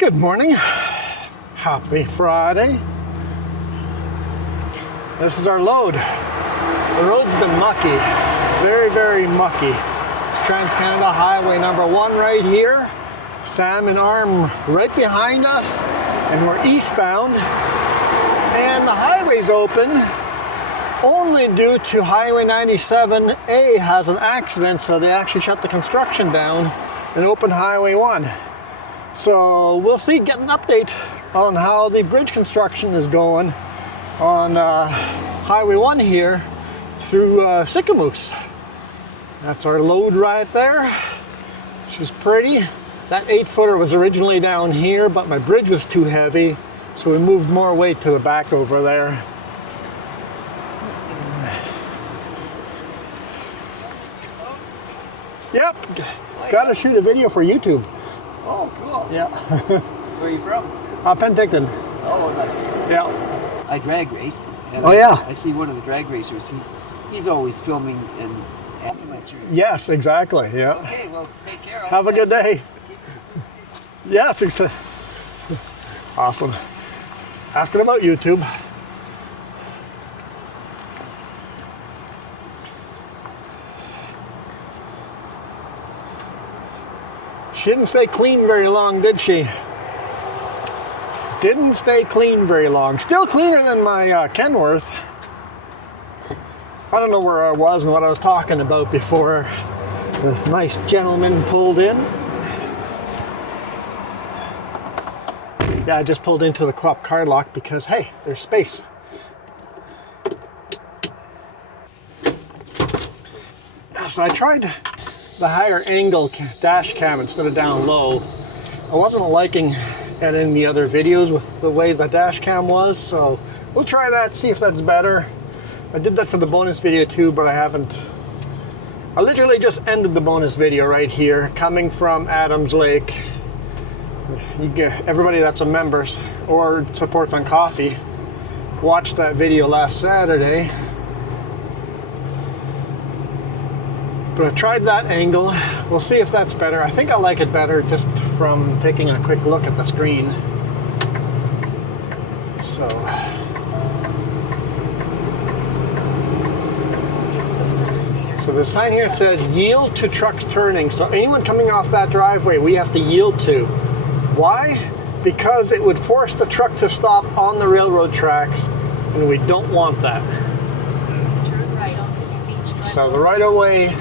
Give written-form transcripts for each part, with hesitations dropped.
Good morning. Happy Friday. This is our load. The road's been mucky. Very, very mucky. It's Trans-Canada Highway number 1 right here. Salmon Arm right behind us. And we're eastbound. And the highway's open only due to Highway 97A has an accident, so they actually shut the construction down and opened Highway 1. So we'll see, get an update on how the bridge construction is going on Highway 1 here through Sycamoose. That's our load right there. She's pretty. That 8-footer was originally down here, but my bridge was too heavy, so we moved more weight to the back over there. Yep, gotta shoot a video for YouTube. Oh, cool. Yeah. Where are you from? Penticton. Oh, nice. Yeah. I drag race. And Oh, yeah. I see one of the drag racers. He's always filming and complimenting you. Yes, exactly. Yeah. Okay, well, take care. Have a good day. Yes, awesome. Asking about YouTube. She didn't stay clean very long, did she? Didn't stay clean very long. Still cleaner than my Kenworth. I don't know where I was and what I was talking about before the nice gentleman pulled in. Yeah, I just pulled into the co-op car lot because, hey, there's space. So I tried the higher angle dash cam instead of down low. I wasn't liking it in the other videos with the way the dash cam was, so we'll try that, see if that's better. I did that for the bonus video too, but I haven't. I literally just ended the bonus video right here, coming from Adams Lake. You get everybody that's a member or support on Coffee watched that video last Saturday. But I tried that angle. We'll see if that's better. I think I like it better just from taking a quick look at the screen. So the sign here says yield to trucks turning. So anyone coming off that driveway, we have to yield to. Why? Because it would force the truck to stop on the railroad tracks, and we don't want that. So the right of way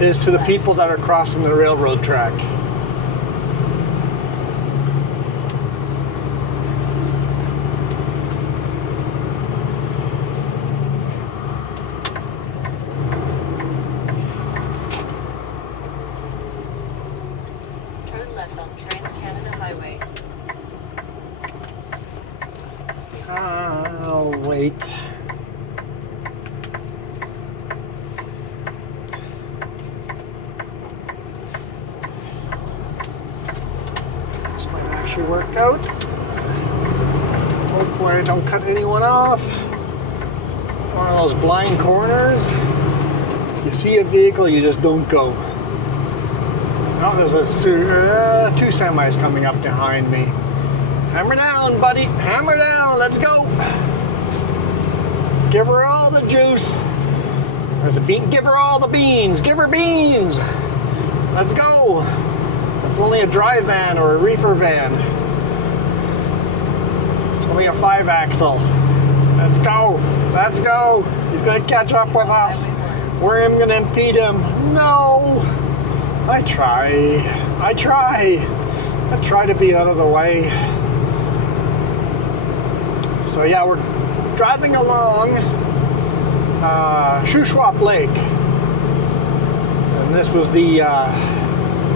is to the people that are crossing the railroad track. Turn left on Trans-Canada Highway. I'll wait. This might actually work out. Hopefully I don't cut anyone off. One of those blind corners. If you see a vehicle, you just don't go. Oh, there's two semis coming up behind me. Hammer down, buddy. Hammer down. Let's go. Give her all the juice. There's a bean. Give her all the beans. Give her beans. Let's go. It's only a dry van or a reefer van. It's only a 5-axle. Let's go. Let's go. He's going to catch up with us. We're going to impede him. No. I try to be out of the way. So yeah, we're driving along Shuswap Lake. And this was the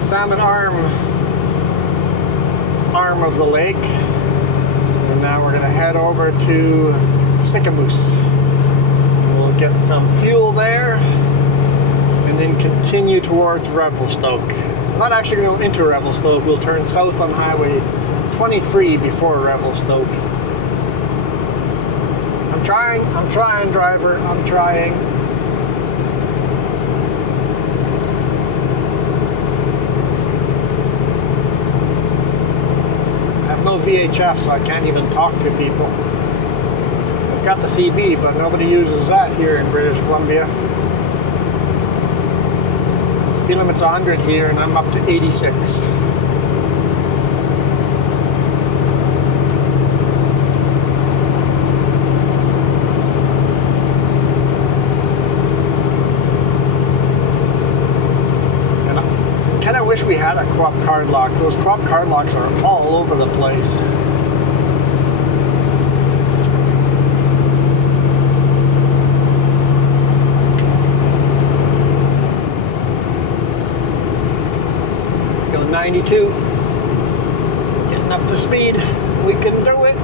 Salmon Arm of the lake. And now we're gonna head over to Sycamoose. We'll get some fuel there and then continue towards Revelstoke. I'm not actually going to go into Revelstoke. We'll turn south on Highway 23 before Revelstoke. I'm trying, driver. I'm trying. no VHF, so I can't even talk to people. I've got the CB, but nobody uses that here in British Columbia. Speed limit's 100 here, and I'm up to 86. I wish we had a co-op card lock. Those co-op card locks are all over the place. Going 92. Getting up to speed. We can do it.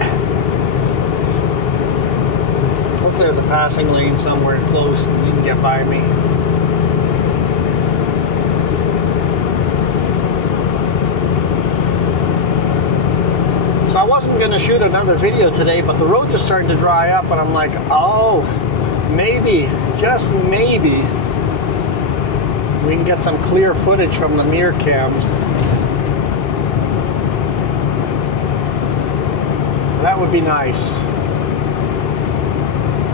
Hopefully there's a passing lane somewhere close and you can get by me. So I wasn't going to shoot another video today, but the roads are starting to dry up, and I'm like, oh, maybe, just maybe, we can get some clear footage from the mirror cams. That would be nice.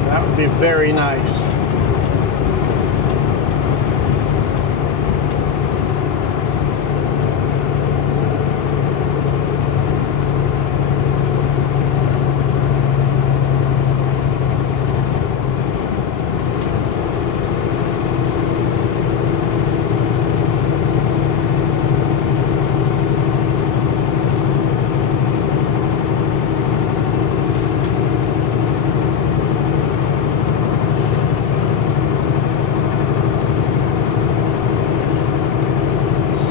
That would be very nice.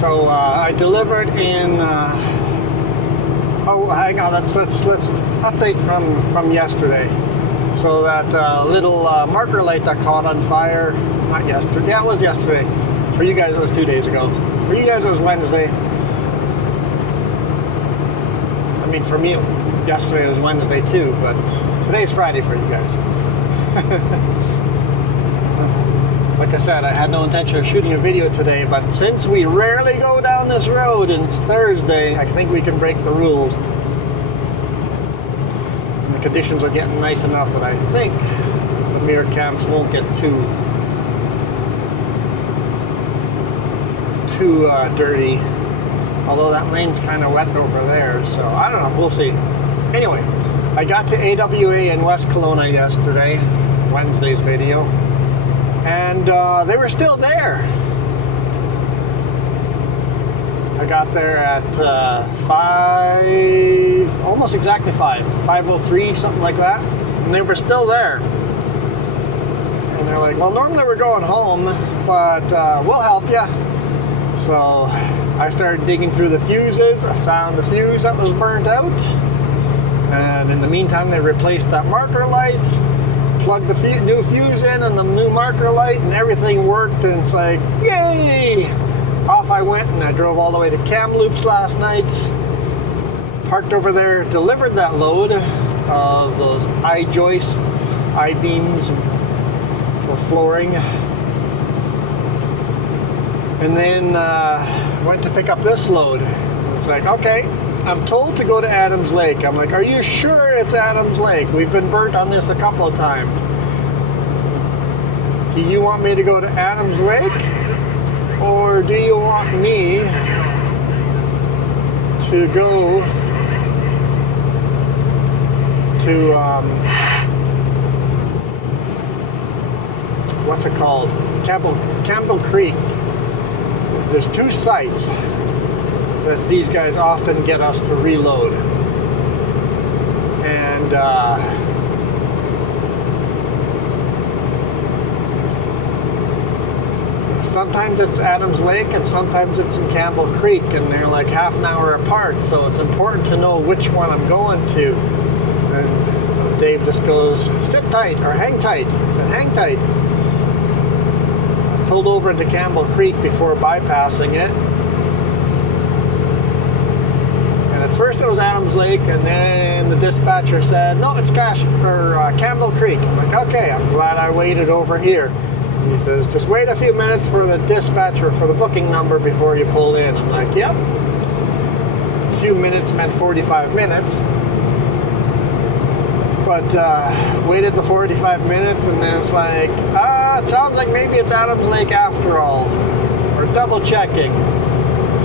So I delivered in. Oh, hang on. Let's update from yesterday. So that little marker light that caught on fire. Not yesterday. Yeah, it was yesterday. For you guys, it was 2 days ago. For you guys, it was Wednesday. I mean, for me, yesterday was Wednesday too. But today's Friday for you guys. Like I said, I had no intention of shooting a video today, but since we rarely go down this road and it's Thursday, I think we can break the rules. And the conditions are getting nice enough that I think the mirror cams won't get too dirty. Although that lane's kind of wet over there, so I don't know, we'll see. Anyway, I got to AWA in West Kelowna yesterday, Wednesday's video. And they were still there. I got there at 5, almost exactly 5:03, something like that. And they were still there. And they're like, well, normally we're going home, but we'll help you. So I started digging through the fuses. I found a fuse that was burnt out. And in the meantime, they replaced that marker light. Plugged the new fuse in and the new marker light, and everything worked, and it's like, yay! Off I went, and I drove all the way to Kamloops last night, parked over there, delivered that load of those I-joists, I-beams for flooring, and then went to pick up this load. It's like, okay, I'm told to go to Adams Lake. I'm like, are you sure it's Adams Lake? We've been burnt on this a couple of times. Do you want me to go to Adams Lake? Or do you want me to go to, what's it called? Campbell Creek. There's 2 sites that these guys often get us to reload. And sometimes it's Adams Lake and sometimes it's in Campbell Creek, and they're like half an hour apart, so it's important to know which one I'm going to. And Dave just goes, sit tight or hang tight. I said, hang tight. So I pulled over into Campbell Creek before bypassing it. At first it was Adams Lake, and then the dispatcher said, no, it's Campbell Creek. I'm like, okay, I'm glad I waited over here. And he says, just wait a few minutes for the dispatcher for the booking number before you pull in. I'm like, yep. A few minutes meant 45 minutes. But waited the 45 minutes, and then it's like, it sounds like maybe it's Adams Lake after all. We're double checking.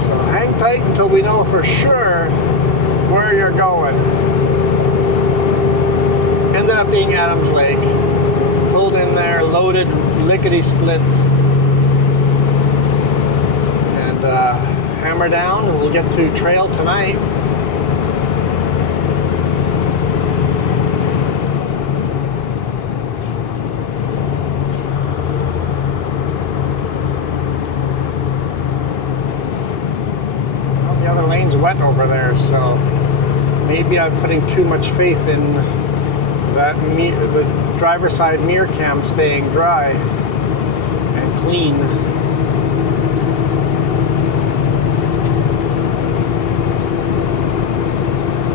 So hang tight until we know for sure where you're going. Ended up being Adams Lake. Pulled in there, loaded, lickety-split. And hammer down, and we'll get to trail tonight. Lane's wet over there, so maybe I'm putting too much faith in that the driver's side mirror cam staying dry and clean.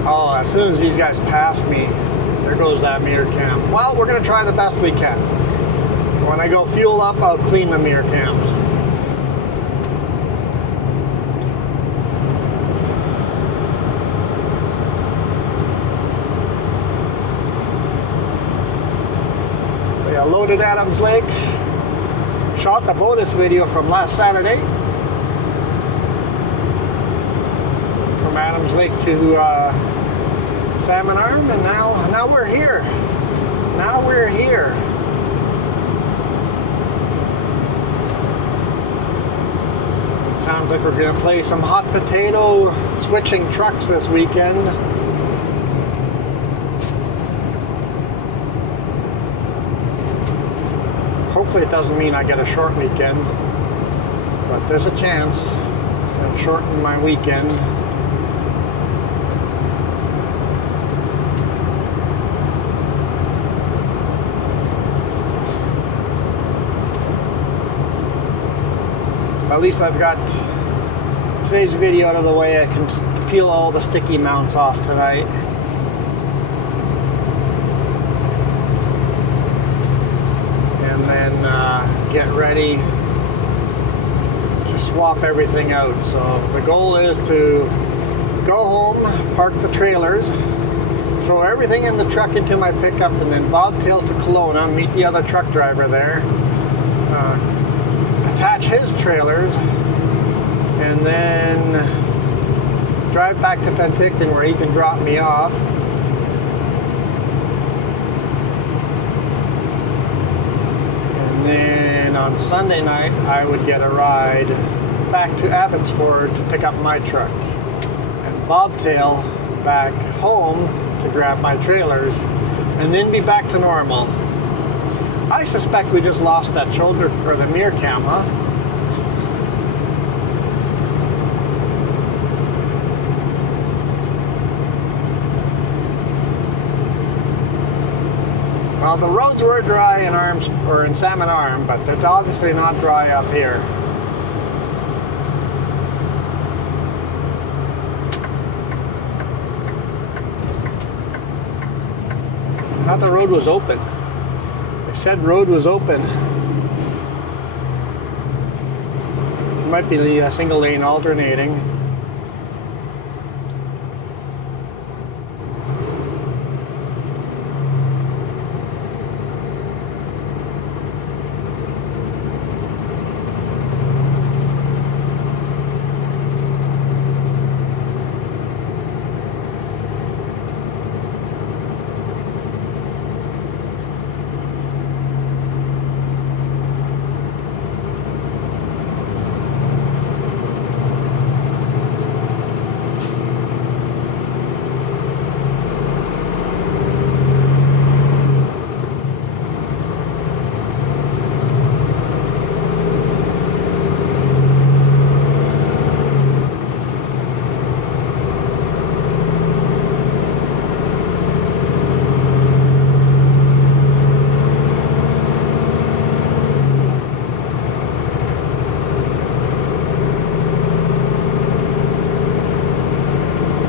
Oh, as soon as these guys pass me, there goes that mirror cam. Well, we're gonna try the best we can. When I go fuel up, I'll clean the mirror cams. Loaded Adams Lake. Shot the bonus video from last Saturday. From Adams Lake to Salmon Arm, and now we're here. Now we're here. It sounds like we're gonna play some hot potato switching trucks this weekend. Hopefully it doesn't mean I get a short weekend, but there's a chance. It's going to shorten my weekend. At least I've got today's video out of the way. I can peel all the sticky mounts off tonight. And get ready to swap everything out. So the goal is to go home, park the trailers, throw everything in the truck into my pickup, and then bobtail to Kelowna, meet the other truck driver there, attach his trailers, and then drive back to Penticton where he can drop me off. And then on Sunday night, I would get a ride back to Abbotsford to pick up my truck, and bobtail back home to grab my trailers, and then be back to normal. I suspect we just lost that shoulder, or the mirror cam, huh? Well, the roads were dry in Arms, or in Salmon Arm, but they're obviously not dry up here. I thought the road was open. They said road was open. It might be the single lane alternating.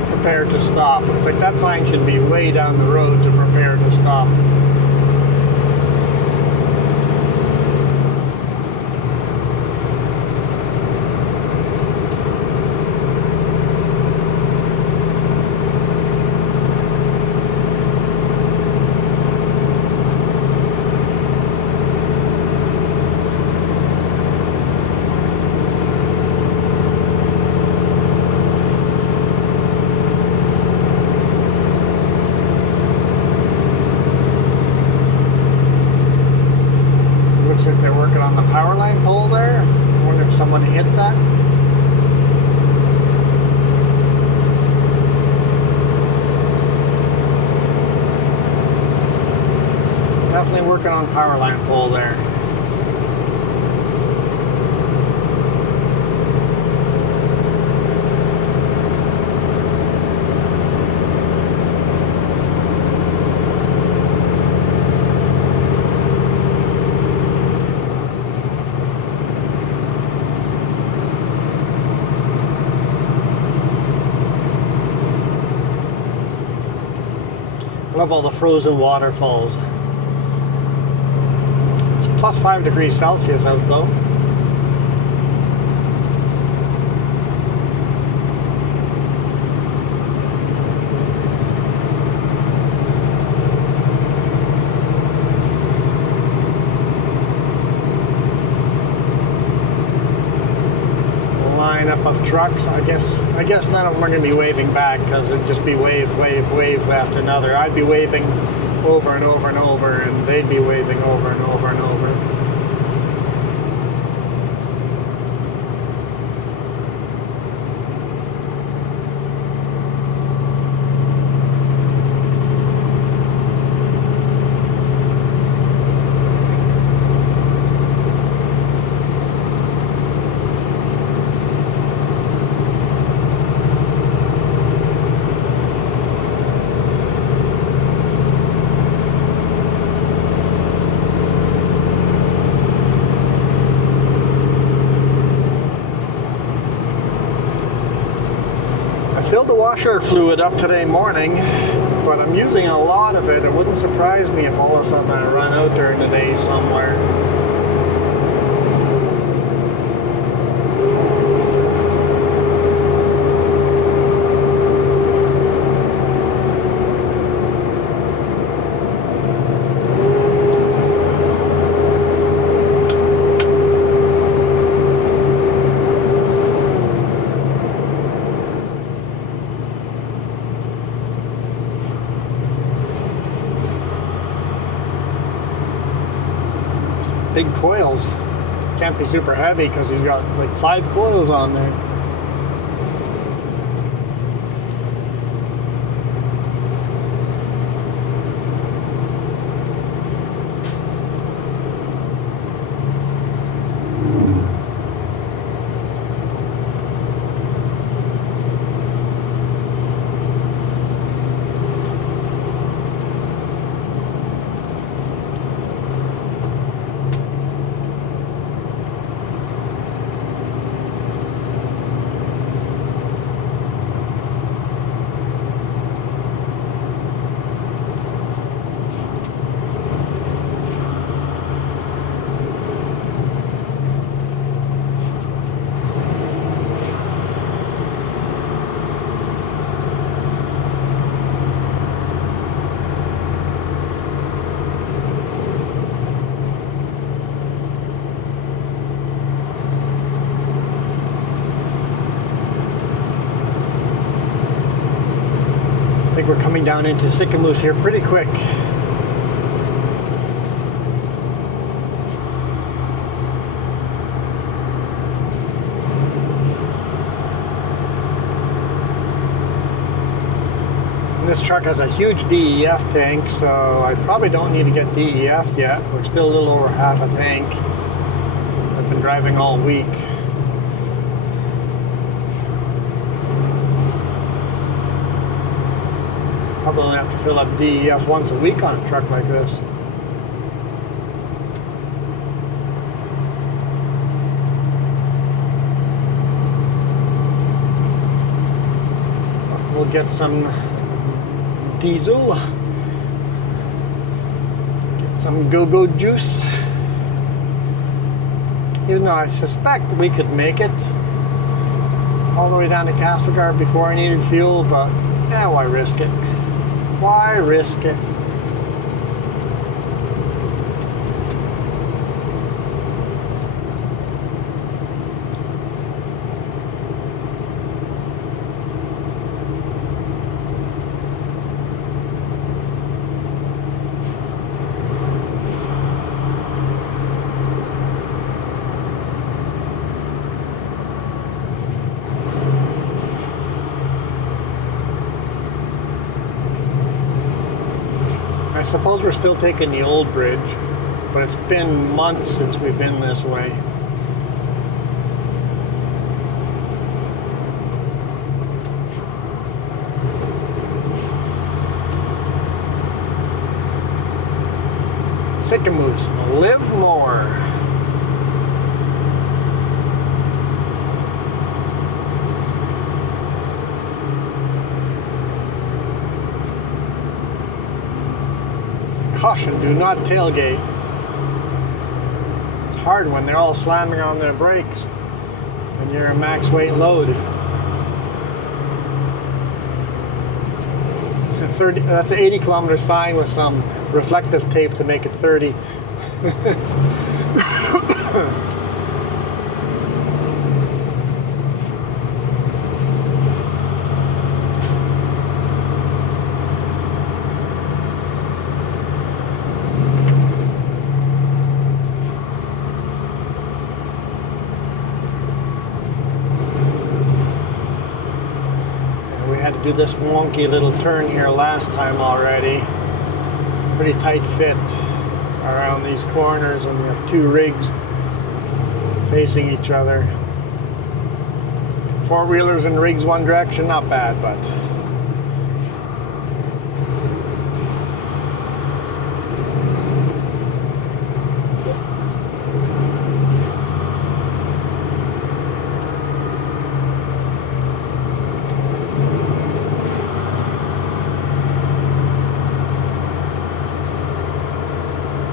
Prepared to stop. It's like that sign should be way down the road to prepare to stop. someone hit that. Definitely working on power line pole there. Love all the frozen waterfalls. It's plus 5 degrees Celsius out though. Lineup of trucks. I guess none of them are going to be waving back because it'd just be wave, wave, wave after another. I'd be waving over and over and over, and they'd be waving over and over and over. Filled the washer fluid up today morning, but I'm using a lot of it. It wouldn't surprise me if all of a sudden I run out during the day somewhere. Big coils. Can't be super heavy because he's got like 5 coils on there. I think we're coming down into Sycamoose here pretty quick. And this truck has a huge DEF tank, so I probably don't need to get DEF yet. We're still a little over half a tank. I've been driving all week. Probably only have to fill up DEF once a week on a truck like this. We'll get some diesel, get some go-go juice. Even though I suspect we could make it all the way down to Castlegar before I needed fuel, but yeah, why risk it? Why risk it? I suppose we're still taking the old bridge, but it's been months since we've been this way. Sycamoose, live more. Caution, do not tailgate. It's hard when they're all slamming on their brakes and you're a max weight load. 30, that's an 80-kilometer sign with some reflective tape to make it 30. Do this wonky little turn here last time already. Pretty tight fit around these corners when we have two rigs facing each other. Four-wheelers and rigs one direction, not bad, but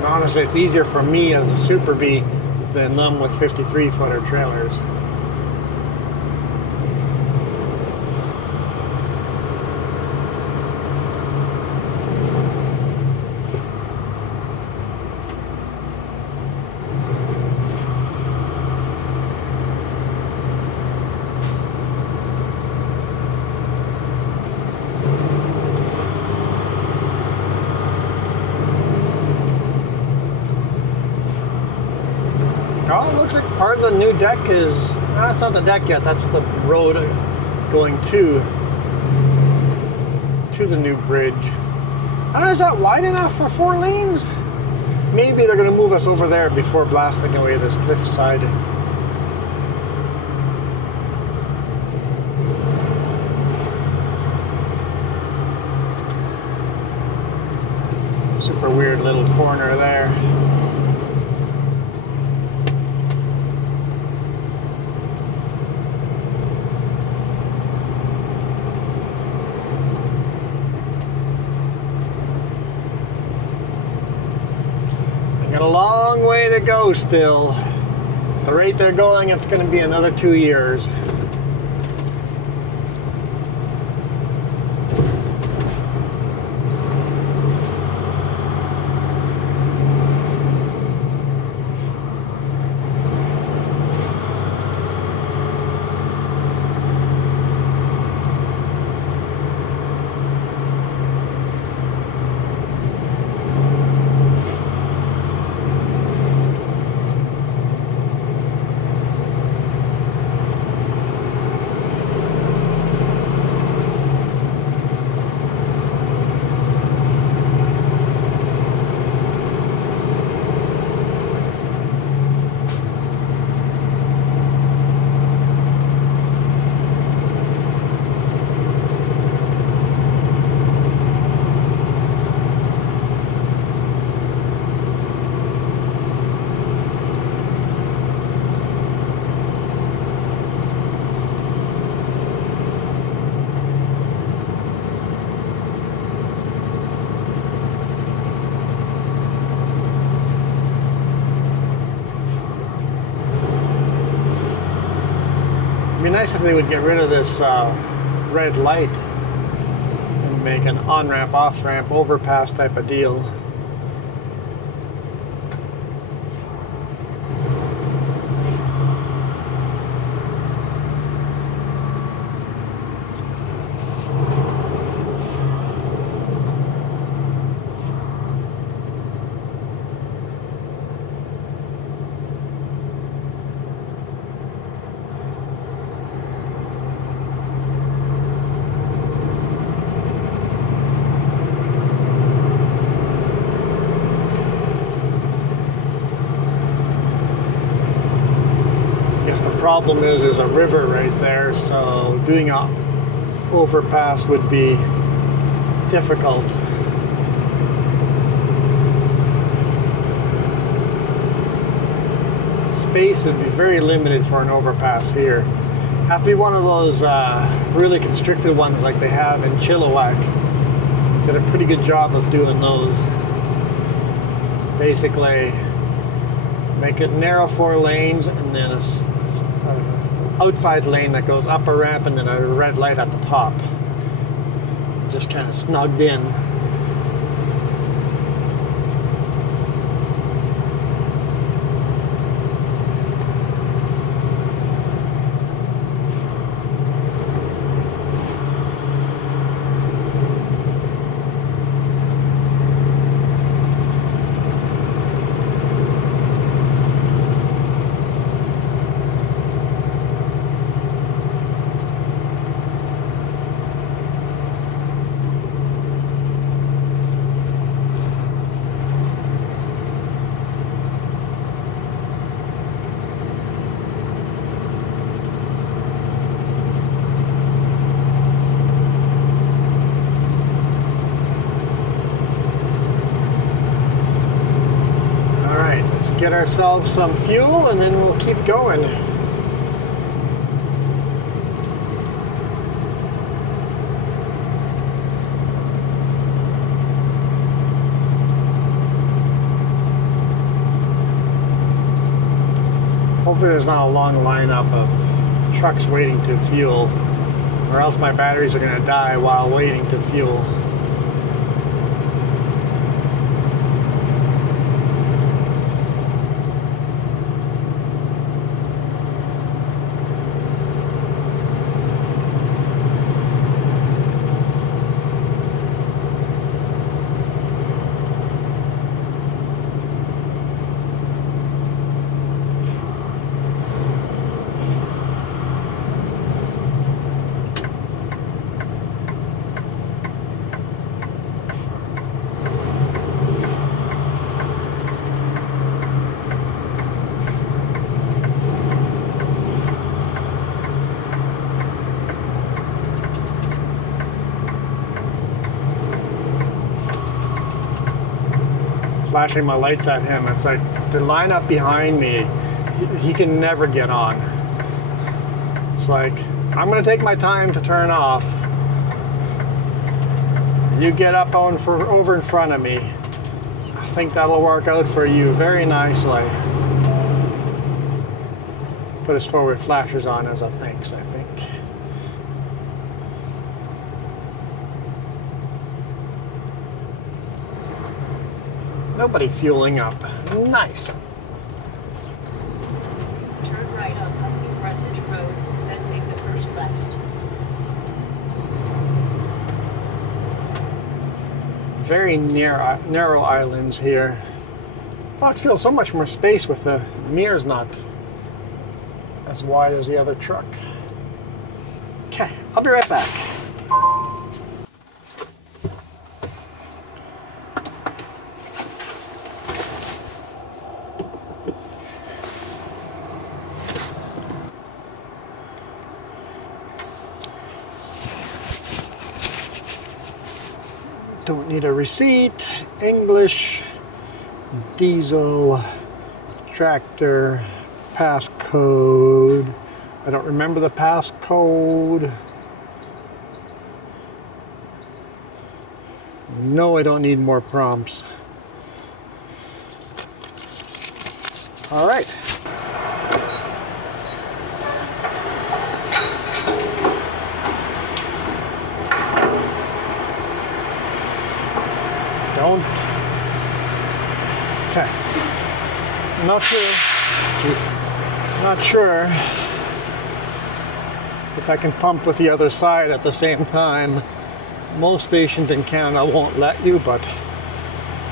honestly, it's easier for me as a Super Bee than them with 53-footer trailers. Oh, it looks like part of the new deck is... No, it's not the deck yet. That's the road going to the new bridge. I don't know, is that wide enough for 4 lanes? Maybe they're going to move us over there before blasting away this cliffside. Super weird little corner there. Got a long way to go still. At the rate they're going, it's going to be another 2 years. It'd be nice if they would get rid of this red light and make an on-ramp, off-ramp, overpass type of deal. problem is there's a river right there, so doing a overpass would be difficult. Space would be very limited for an overpass here. Have to be one of those really constricted ones like they have in Chilliwack. Did a pretty good job of doing those. Basically, make it narrow 4 lanes and then a outside lane that goes up a ramp and then a red light at the top. Just kind of snugged in. Let's get ourselves some fuel and then we'll keep going. Hopefully there's not a long lineup of trucks waiting to fuel, or else my batteries are going to die while waiting to fuel. Flashing my lights at him. It's like the lineup behind me, he can never get on. It's like, I'm gonna take my time to turn off. You get up over in front of me. I think that'll work out for you very nicely. Put his forward flashers on as a thanks, I think. Nobody fueling up. Nice. Turn right on Husky Frontage Road, then take the first left. Very narrow islands here. Oh, it feels so much more space with the mirrors not as wide as the other truck. Okay, I'll be right back. Don't need a receipt. English, diesel, tractor, passcode. I don't remember the passcode. No, I don't need more prompts. All right. Okay. Not sure if I can pump with the other side at the same time. Most stations in Canada won't let you, but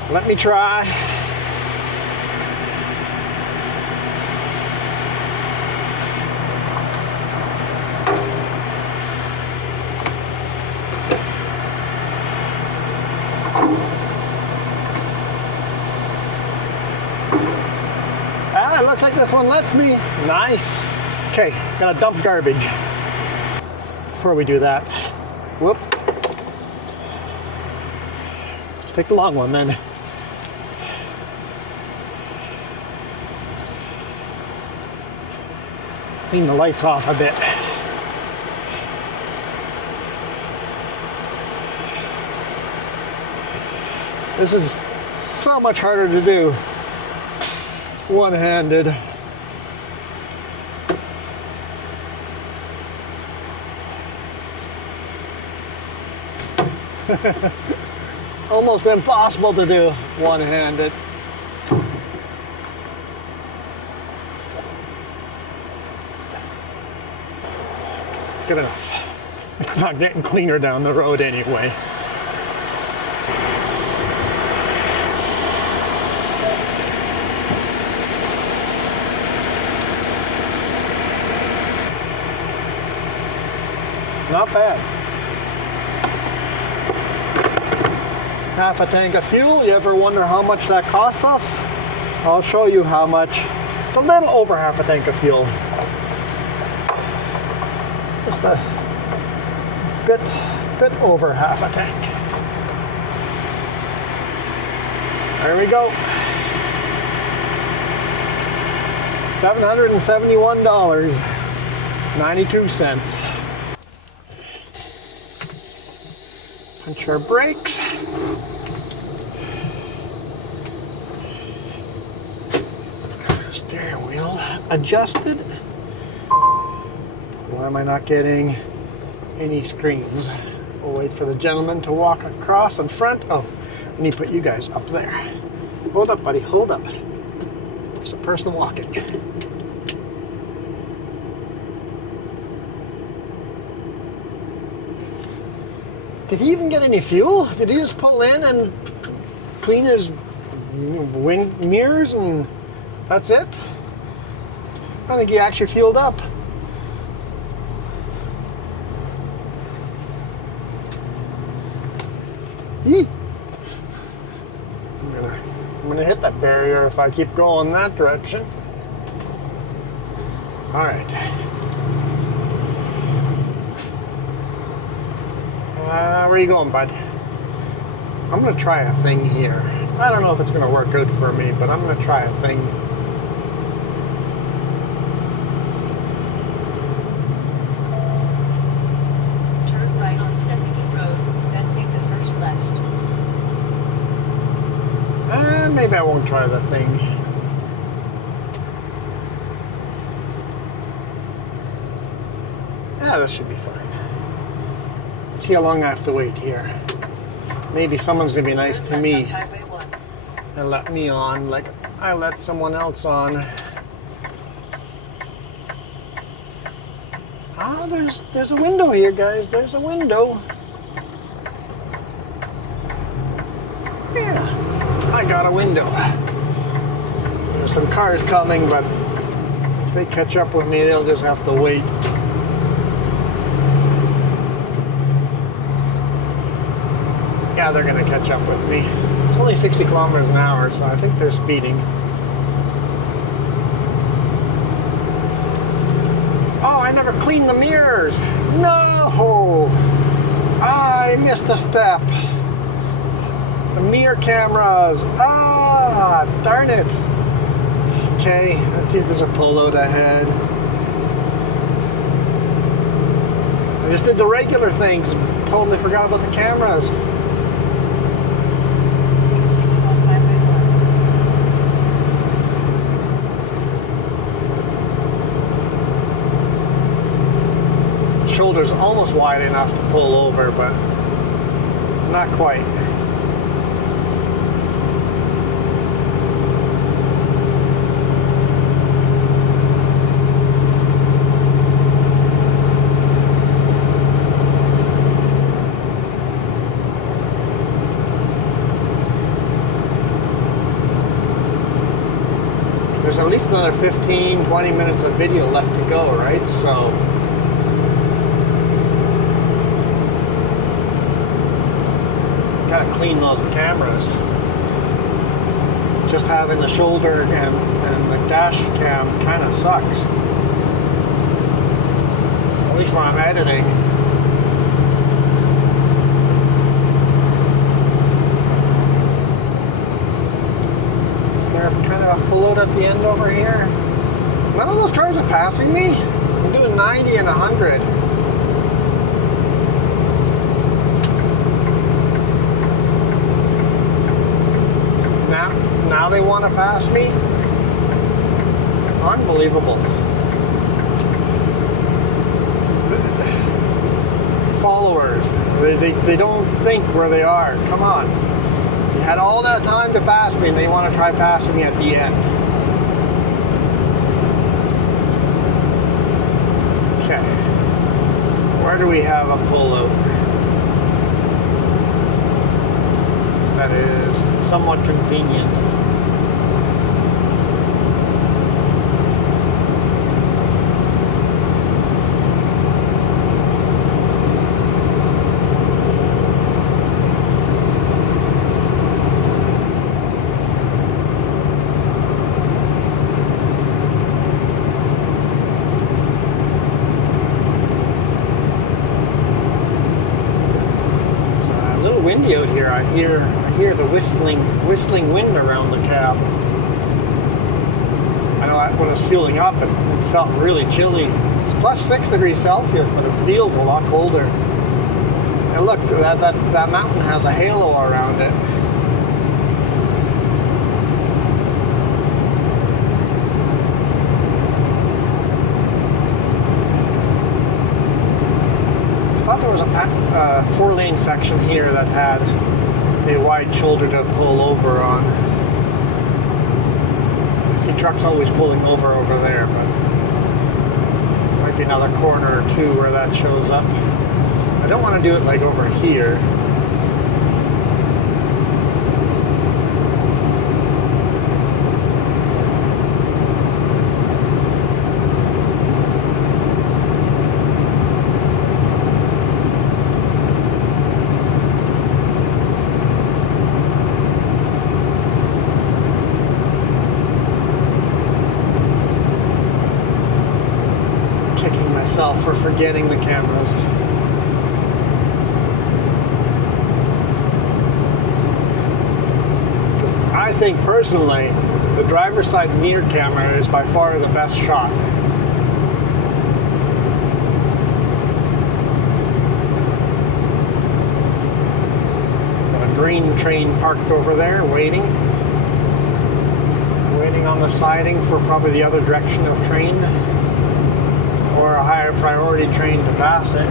let me try. Looks like this one lets me. Nice. Okay, gotta dump garbage. Before we do that, whoop. Just take the long one then. Clean the lights off a bit. This is so much harder to do one-handed. Almost impossible to do one-handed. Good enough. It's not getting cleaner down the road anyway. Not bad. Half a tank of fuel. You ever wonder how much that cost us? I'll show you how much. It's a little over half a tank of fuel. Just a bit over half a tank. There we go. $771.92. Punch our brakes. Steering wheel adjusted. Why am I not getting any screens? We'll wait for the gentleman to walk across in front. Oh, I need to put you guys up there. Hold up, buddy, hold up. There's a person walking. Did he even get any fuel? Did he just pull in and clean his wind mirrors and that's it? I don't think he actually fueled up. Yee. I'm gonna hit that barrier if I keep going that direction. All right. Where are you going, bud? I'm gonna try a thing here. I don't know if it's gonna work good for me, but I'm gonna try a thing. Turn right on Stepney Road, then take the first left. Maybe I won't try the thing. Yeah, this should be fine. Let's see how long I have to wait here. Maybe someone's gonna be nice to me and let me on like I let someone else on. Oh, there's a window here, guys. There's a window. Yeah, I got a window. There's some cars coming, but if they catch up with me, they'll just have to wait. Yeah, they're gonna catch up with me. It's only 60 kilometers an hour, so I think they're speeding. Oh, I never cleaned the mirrors. No! I missed a step. The mirror cameras. Ah, darn it. Okay, let's see if there's a pullout ahead. I just did the regular things. Totally forgot about the cameras. Shoulder's almost wide enough to pull over, but not quite. There's at least another 15-20 minutes of video left to go, right? So gotta clean those cameras. Just having the shoulder and the dash cam kind of sucks. least when I'm editing. Is there kind of a pullout at the end over here? None of those cars are passing me. I'm doing 90 and 100. Now they want to pass me? Unbelievable. Followers, they don't think where they are. Come on. You had all that time to pass me and they want to try passing me at the end. Okay. Where do we have a pullout? That is somewhat convenient. It's a little windy out here. I hear the whistling wind around the cab. I know when I was fueling up, it felt really chilly. It's plus 6 degrees Celsius, but it feels a lot colder. And look, that mountain has a halo around it. I thought there was a 4-lane section here that had a wide shoulder to pull over on. I see trucks always pulling over there, but might be another corner or two where that shows up. I don't want to do it like over here. For forgetting the cameras. I think personally, the driver's side mirror camera is by far the best shot. Got a green train parked over there, waiting on the siding for probably the other direction of train, or a higher priority train to pass it.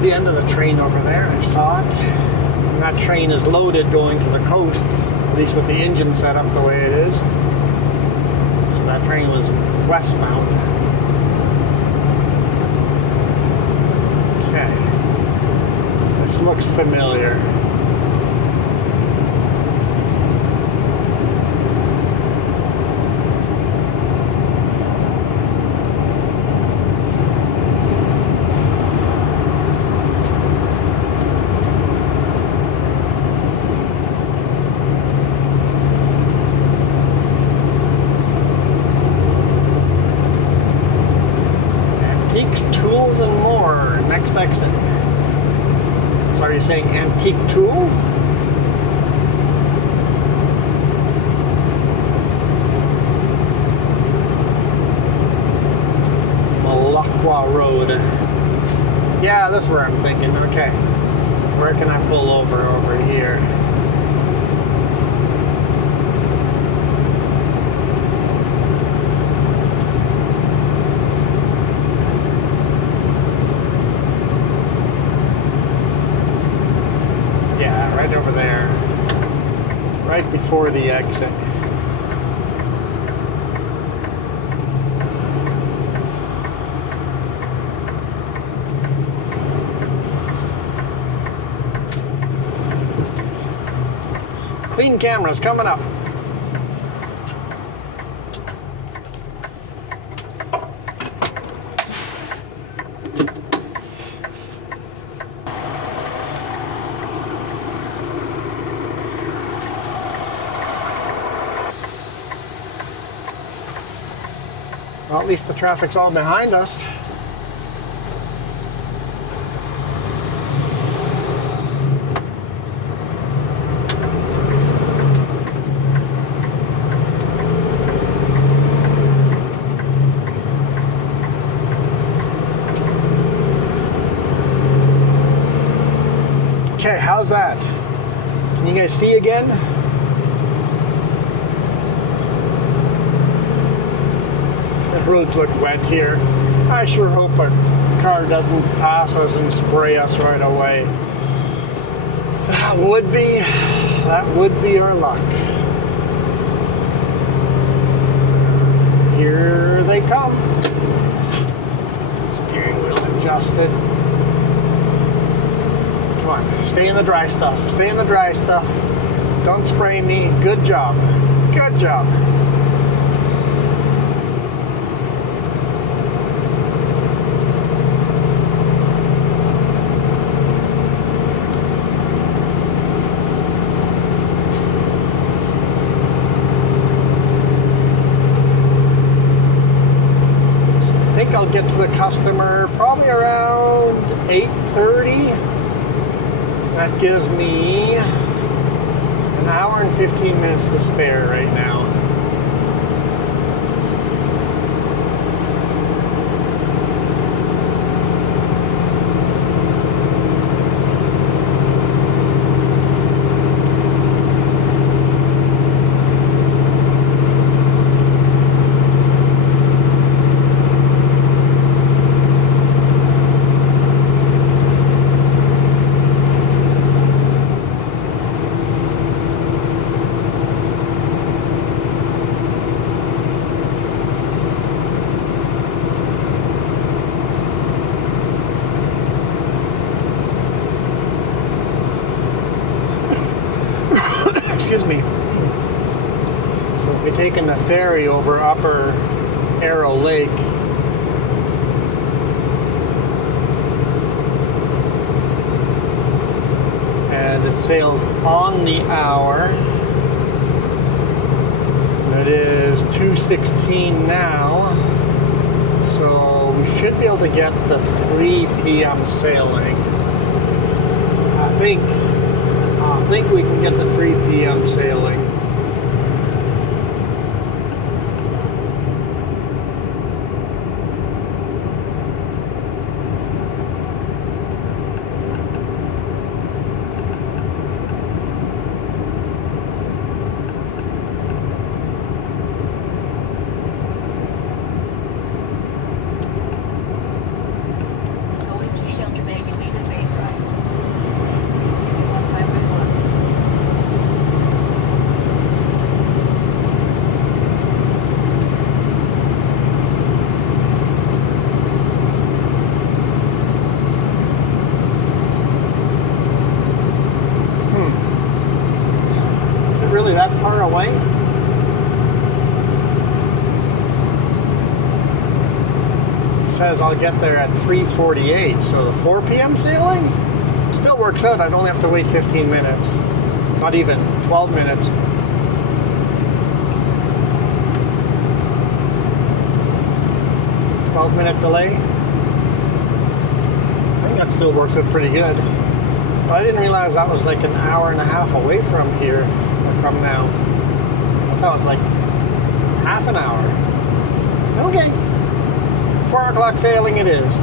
The end of the train over there, I saw it. And that train is loaded going to the coast, at least with the engine set up the way it is. So that train was westbound. Okay. This looks familiar. Tools and more. Next exit. So are you saying antique tools? Malacqua Road. Yeah, that's where I'm thinking. Okay. Where can I pull over here? Over there, right before the exit. Hidden cameras coming up. Well, at least the traffic's all behind us. Okay, how's that? Can you guys see again? The roads look wet here. I sure hope a car doesn't pass us and spray us right away. That would be our luck. Here they come. Steering wheel adjusted. Come on, stay in the dry stuff. Stay in the dry stuff. Don't spray me. Good job. Good job. I'll get to the customer probably around 8:30. That gives me an hour and 15 minutes to spare right now. Excuse me. So we'll be taking the ferry over Upper Arrow Lake. And it sails on the hour. It is 2:16 now. So we should be able to get the 3 p.m. sailing. I think we can get the 3 p.m. sailing. Going to Shelter Bay, you leave at Bayfront. Continue on Highway 1. Is it really that far away? It says I'll get there at 3:48, so the 4 p.m. sailing still works out. I'd only have to wait 15 minutes. Not even 12 minutes. Minute delay. I think that still works out pretty good. But I didn't realize that was like an hour and a half away from here, or from now. I thought it was like half an hour. Okay. 4 o'clock sailing it is.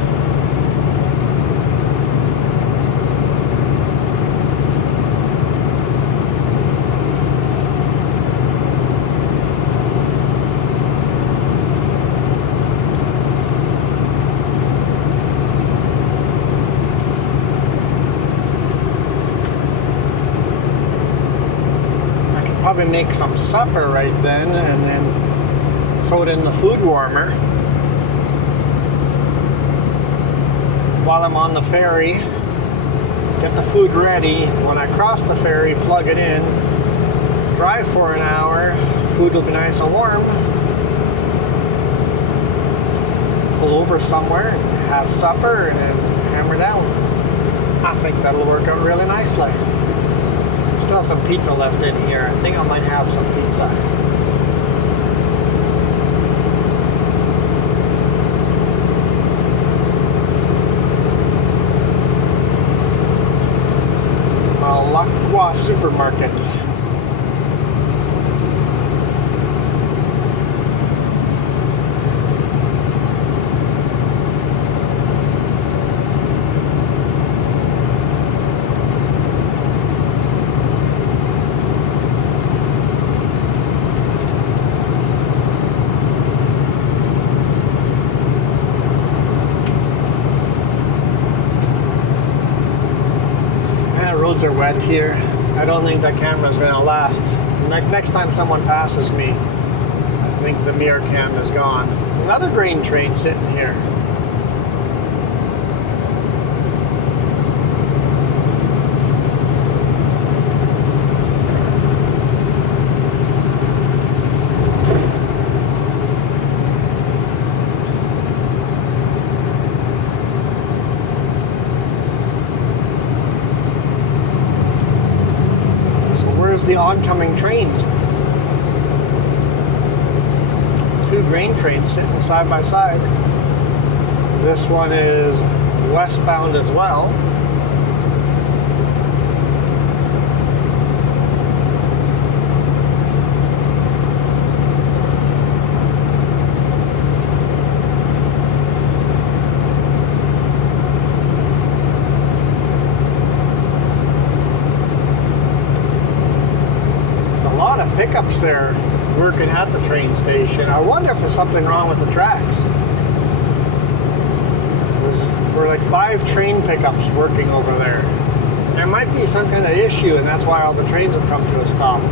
Probably make some supper right then and then throw it in the food warmer while I'm on the ferry. Get the food ready. When I cross the ferry, plug it in, drive for an hour. Food will be nice and warm. Pull over somewhere, have supper, and then hammer down. I think that'll work out really nicely. Still have some pizza left in here. I think I might have some pizza. Malacqua Supermarket. Roads are wet here. I don't think that camera's gonna last. Next time someone passes me, I think the mirror cam is gone. Another grain train sitting here. The oncoming trains. Two grain trains sitting side by side. This one is westbound as well. Pickups there working at the train station. I wonder if there's something wrong with the tracks. We're like 5 train pickups working over there. There might be some kind of issue, and that's why all the trains have come to a stop.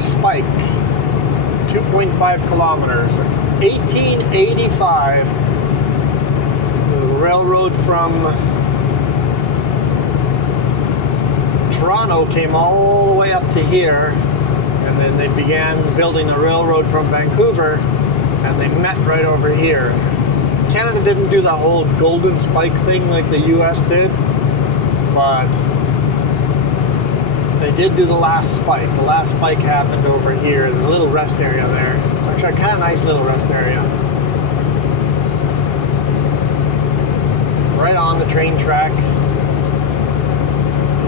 Spike, 2.5 kilometers, 1885. The railroad from Toronto came all the way up to here, and then they began building the railroad from Vancouver, and they met right over here. Canada didn't do the whole golden spike thing like the US did, but they did do the last spike. The last spike happened over here. There's a little rest area there. It's actually a kind of nice little rest area. Right on the train track.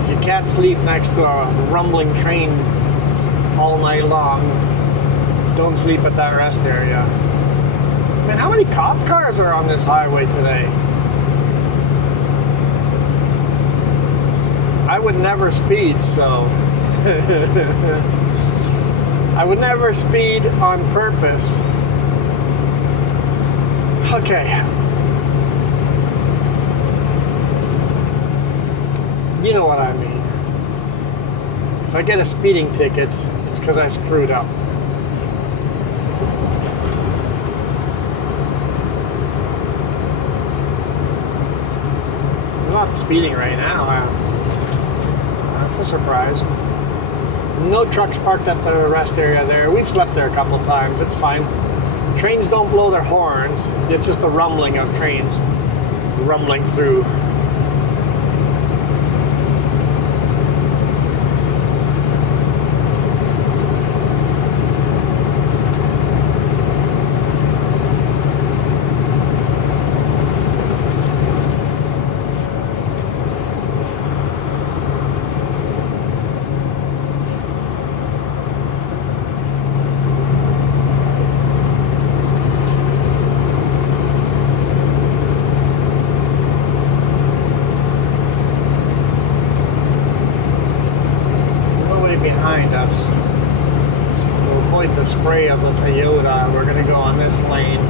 If you can't sleep next to a rumbling train all night long, don't sleep at that rest area. Man, how many cop cars are on this highway today? I would never speed, so I would never speed on purpose. Okay. You know what I mean. If I get a speeding ticket, it's because I screwed up. I'm not speeding right now. That's a surprise. No trucks parked at the rest area there. We've slept there a couple times. It's fine. Trains don't blow their horns. It's just the rumbling of trains rumbling through. Behind us. So to avoid the spray of the Toyota, we're going to go on this lane.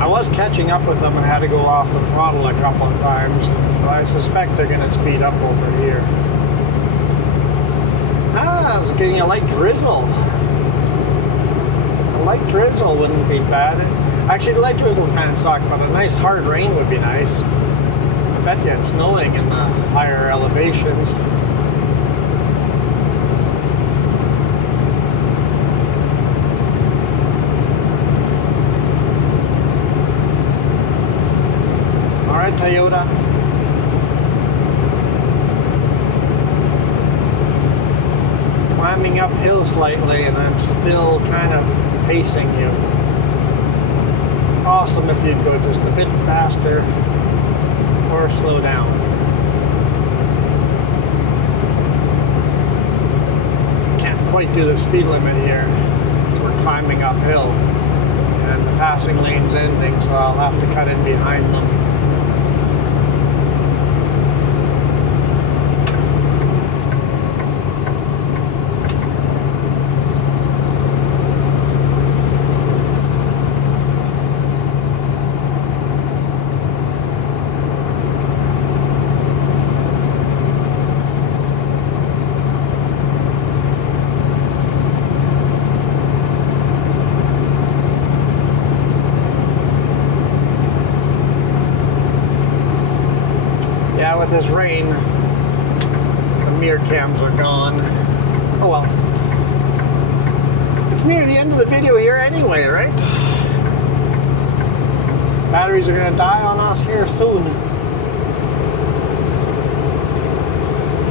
I I was catching up with them and had to go off the throttle a couple of times, but I suspect they're going to speed up over here. Ah, it's getting a light drizzle. A light drizzle wouldn't be bad. Actually, the light drizzles kind of suck, but a nice hard rain would be nice. I bet you it's snowing in the higher elevations. Alright, Toyota. Climbing uphill slightly, and I'm still kind of pacing you. Awesome if you'd go just a bit faster or slow down. Can't quite do the speed limit here, so we're climbing uphill. And the passing lane's ending, so I'll have to cut in behind them. With this rain, the mirror cams are gone. Oh well. It's near the end of the video here anyway, right? Batteries are going to die on us here soon.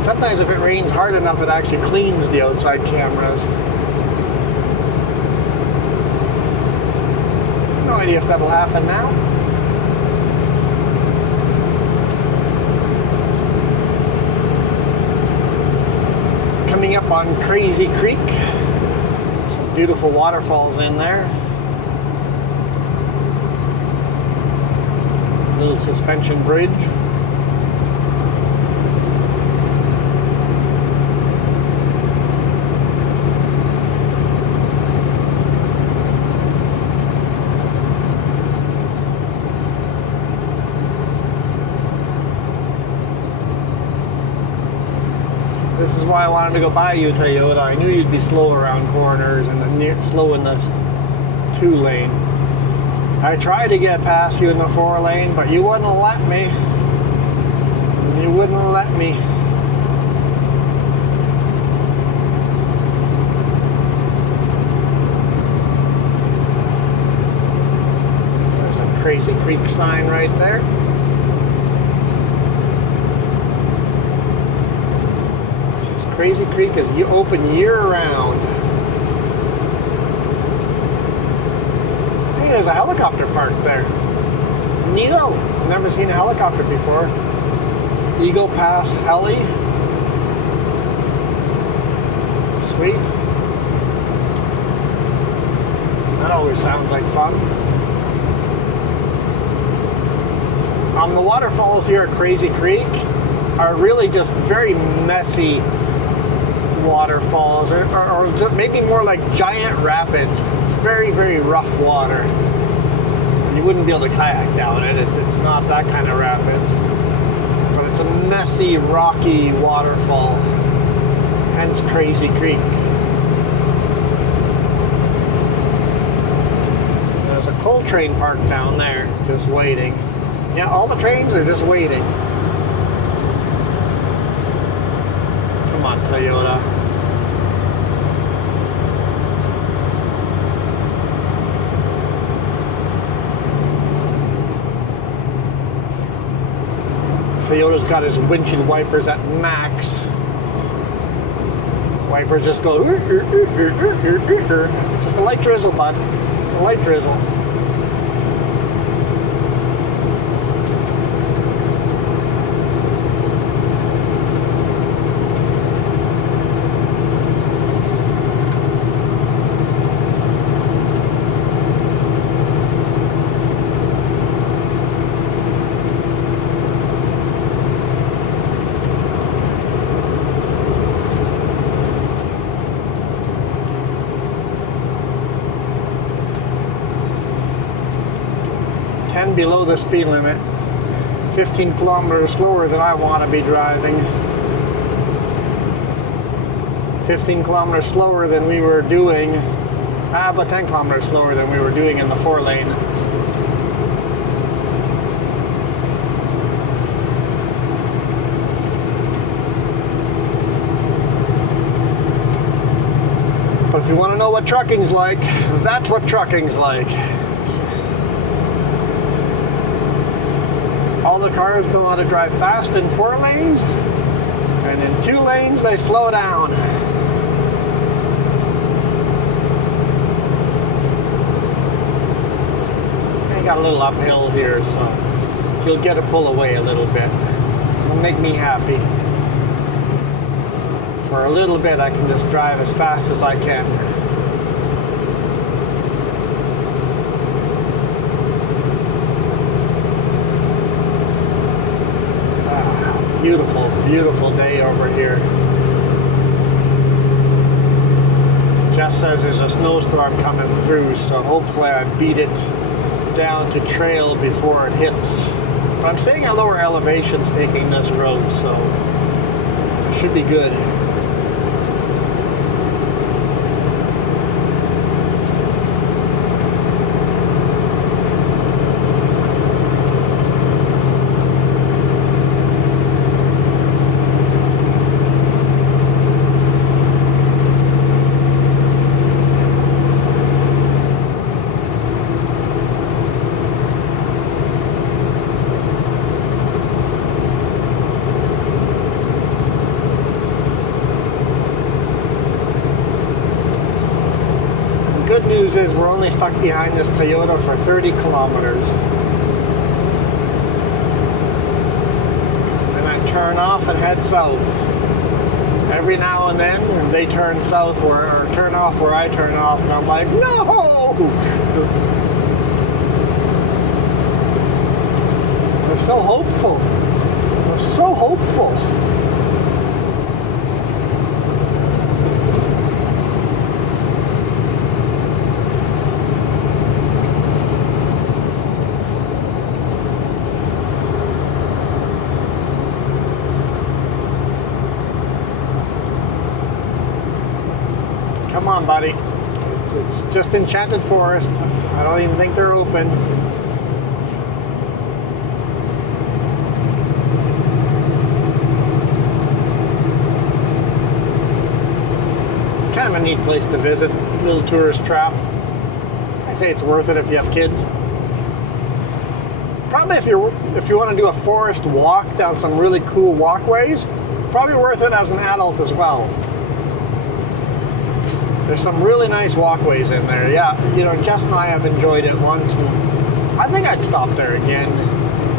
Sometimes if it rains hard enough, it actually cleans the outside cameras. No idea if that'll happen now. Coming up on Crazy Creek. Some beautiful waterfalls in there. Little suspension bridge. This is why I wanted to go by you, Toyota. I knew you'd be slow around corners and slow in the 2 lane. I tried to get past you in the 4 lane, but you wouldn't let me. You wouldn't let me. There's a Crazy Creek sign right there. Crazy Creek is open year-round. Hey, there's a helicopter parked there. Neato. Never seen a helicopter before. Eagle Pass Heli. Sweet. That always sounds like fun. The waterfalls here at Crazy Creek are really just very messy waterfalls, or maybe more like giant rapids. It's very, very rough water. You wouldn't be able to kayak down it. It's not that kind of rapids. But it's a messy, rocky waterfall. Hence Crazy Creek. There's a coal train parked down there, just waiting. Yeah, all the trains are just waiting. Come on, Toyota. Toyota's got his windshield wipers at max. Wipers just go. It's just a light drizzle, bud. It's a light drizzle. one below the speed limit, 15 kilometers slower than I want to be driving. 15 kilometers slower than we were doing, about 10 kilometers slower than we were doing in the 4-lane. But if you want to know what trucking's like, that's what trucking's like. All the cars know how to drive fast in 4 lanes, and in 2 lanes they slow down. I got a little uphill here, so you'll get to pull away a little bit. It'll make me happy. For a little bit, I can just drive as fast as I can. Beautiful, beautiful day over here. Jess says there's a snowstorm coming through, so hopefully I beat it down to trail before it hits. But I'm staying at lower elevations taking this road, so it should be good. Good news is we're only stuck behind this Toyota for 30 kilometers. Then I turn off and head south. Every now and then they turn south or turn off where I turn off, and I'm like, no! We're so hopeful. We're so hopeful. Come on, buddy. It's just Enchanted Forest. I don't even think they're open. Kind of a neat place to visit. Little tourist trap. I'd say it's worth it if you have kids. Probably if you want to do a forest walk down some really cool walkways, probably worth it as an adult as well. There's some really nice walkways in there. Yeah, you know, Jess and I have enjoyed it once, and I think I'd stop there again,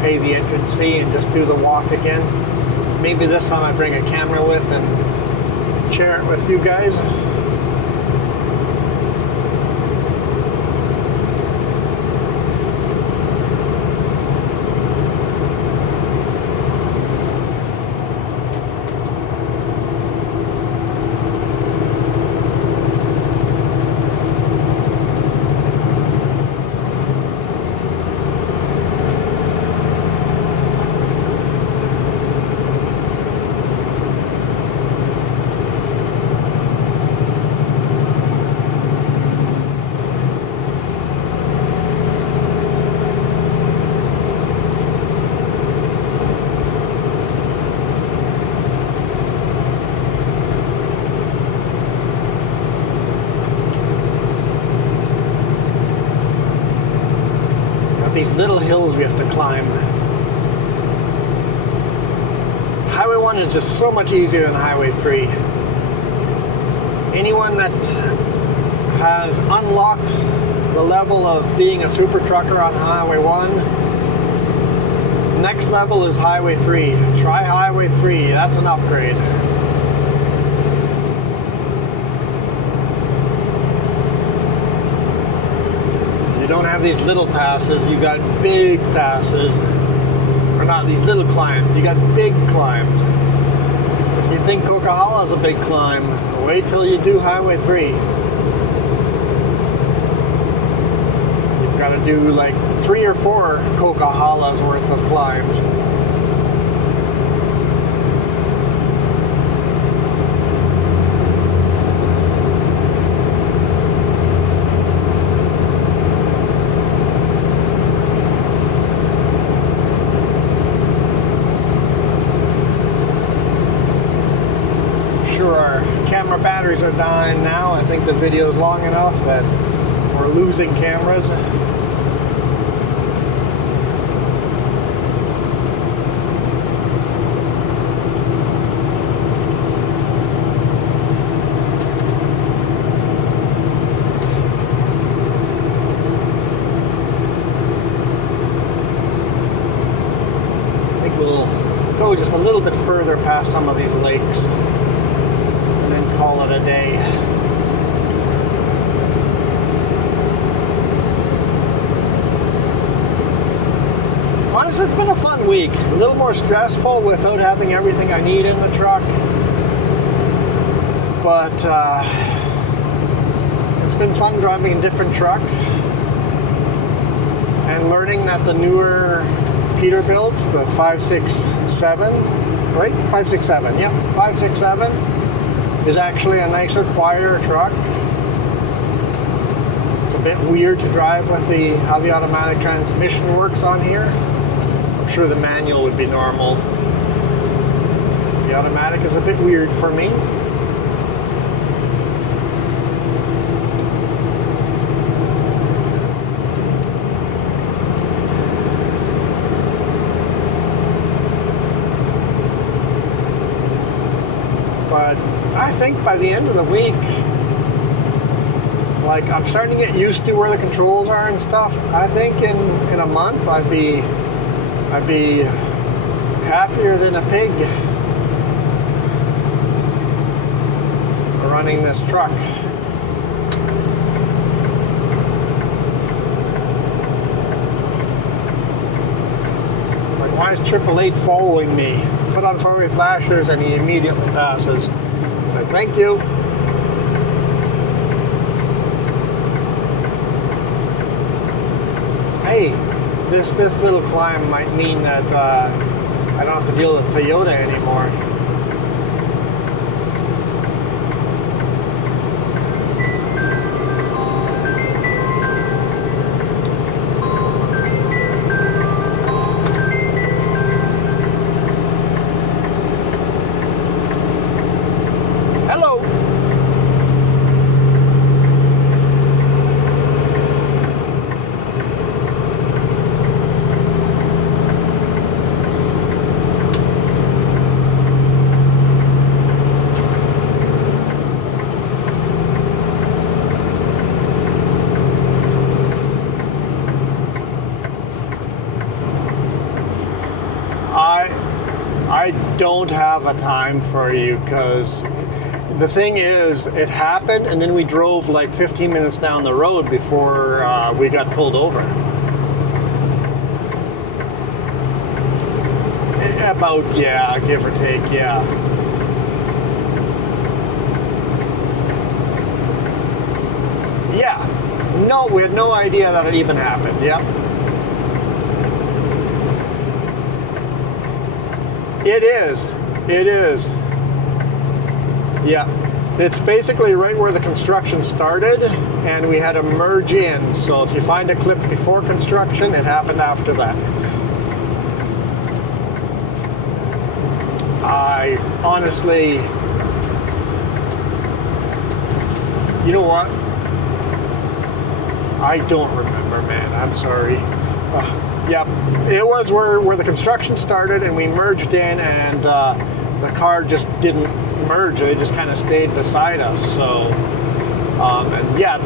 pay the entrance fee, and just do the walk again. Maybe this time I bring a camera with and share it with you guys. These little hills we have to climb. Highway 1 is just so much easier than Highway 3. Anyone that has unlocked the level of being a super trucker on Highway 1, next level is Highway 3. Try Highway 3, that's an upgrade. You don't have these little passes, you got big passes. Or not these little climbs, you got big climbs. If you think Coquihalla is a big climb, wait till you do Highway 3. You've got got to do like 3 or 4 Coca-Colas worth of climbs. Camera batteries are dying now. I think the video is long enough that we're losing cameras. I think we'll go just a little bit further past some of these lakes. Call it a day. Honestly, it's been a fun week. A little more stressful without having everything I need in the truck. But it's been fun driving a different truck and learning that the newer Peterbilts, the 567, right? 567, yep, 567. Is actually a nicer, quieter truck. It's a bit weird to drive with how the automatic transmission works on here. I'm sure the manual would be normal. The automatic is a bit weird for me. But I think by the end of the week, like I'm starting to get used to where the controls are and stuff. I think in a month I'd be happier than a pig running this truck. Like, why is 888 following me? Put on four-way flashers and he immediately passes. So thank you. Hey, this little climb might mean that I don't have to deal with Toyota anymore. I don't have a time for you because the thing is, it happened and then we drove like 15 minutes down the road before we got pulled over. About, yeah, give or take, yeah. Yeah, no, we had no idea that it even happened, yeah. It is. Yeah. It's basically right where the construction started, and we had to merge in. So if you find a clip before construction, it happened after that. I honestly, you know what? I don't remember, man. I'm sorry. Yep, it was where the construction started, and we merged in, and the car just didn't merge. They just kind of stayed beside us. So, and yeah.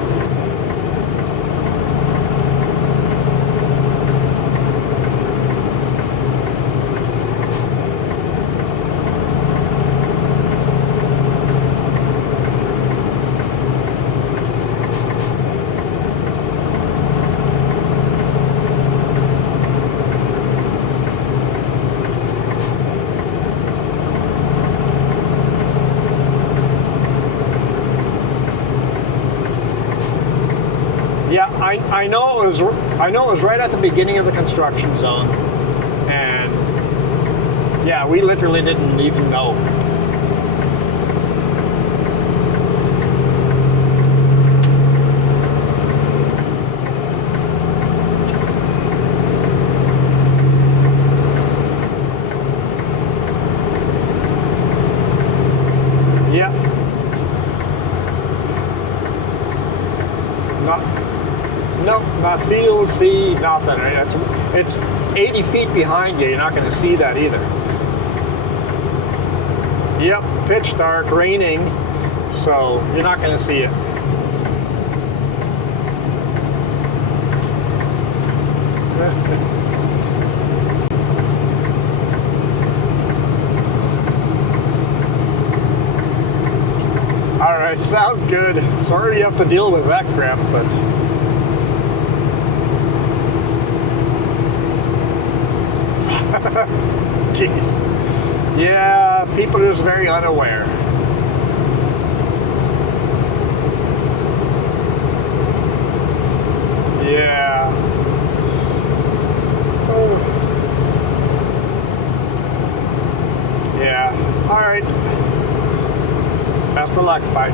Yeah, I know it was right at the beginning of the construction zone, and yeah, we literally didn't even know. Yeah. Not field, see, nothing. It's 80 feet behind you. You're not going to see that either. Yep, pitch dark, raining, so you're not going to see it. All right, sounds good. Sorry you have to deal with that crap, but jeez. Yeah, people are just very unaware. Yeah. Oh. Yeah. All right. Best of luck. Bye.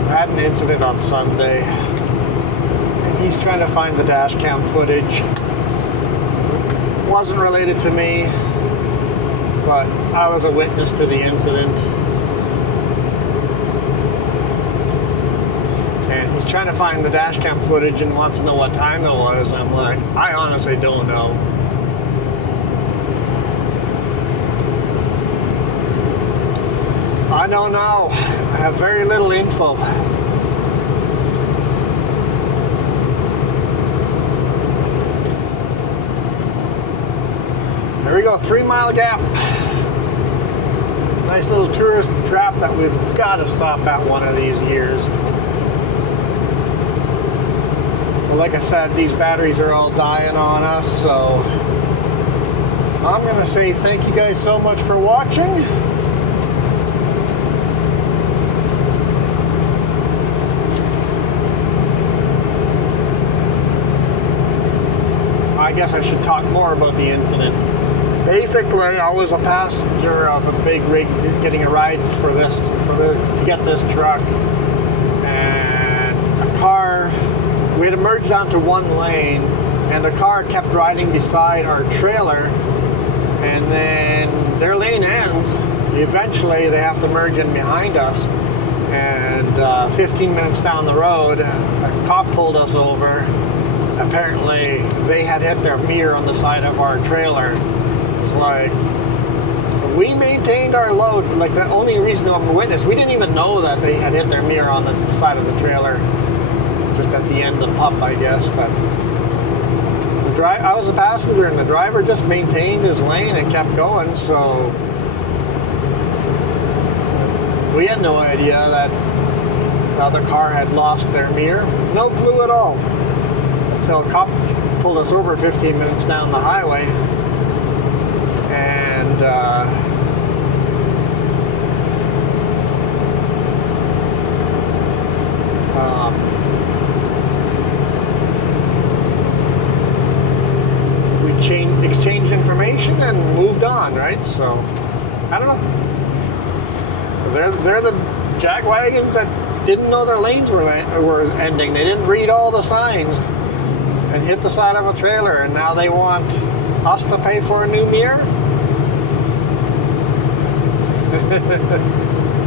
I had an incident on Sunday, and he's trying to find the dash cam footage. Wasn't related to me, but I was a witness to the incident. And he's trying to find the dash cam footage and wants to know what time it was. I'm like, I honestly don't know. I don't know. I have very little info. There we go, 3 Mile Gap. Nice little tourist trap that we've got to stop at one of these years. Well, like I said, these batteries are all dying on us, so I'm going to say thank you guys so much for watching. I guess I should talk more about the incident. Basically, I was a passenger of a big rig getting a ride to get this truck, and a car. We had merged onto one lane, and the car kept riding beside our trailer, and then their lane ends. Eventually, they have to merge in behind us, and 15 minutes down the road, a cop pulled us over. Apparently, they had hit their mirror on the side of our trailer. It's like, we maintained our load. Like, the only reason I'm a witness, we didn't even know that they had hit their mirror on the side of the trailer. Just at the end of the pup, I guess. But I was a passenger, and the driver just maintained his lane and kept going. So we had no idea that the other car had lost their mirror. No clue at all. Until a cop pulled us over 15 minutes down the highway, and we exchanged information and moved on, right? So I don't know. They're the jackwagons that didn't know their lanes were ending. They didn't read all the signs and hit the side of a trailer, and now they want us to pay for a new mirror?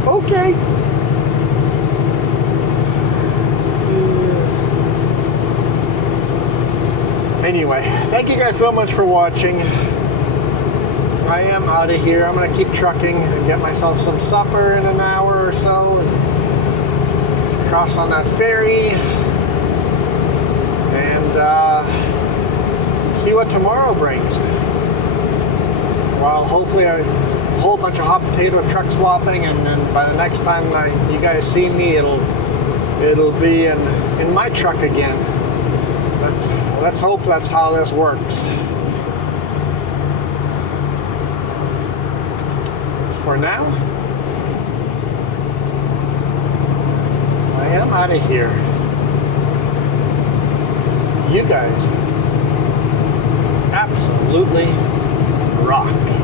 Okay. Anyway, thank you guys so much for watching. I am out of here. I'm going to keep trucking and get myself some supper in an hour or so, and cross on that ferry, and see what tomorrow brings. Well, hopefully a whole bunch of hot potato truck swapping, and then by the next time you guys see me, it'll be in my truck again. Let's hope that's how this works. for now. I am out of here. You guys absolutely rock.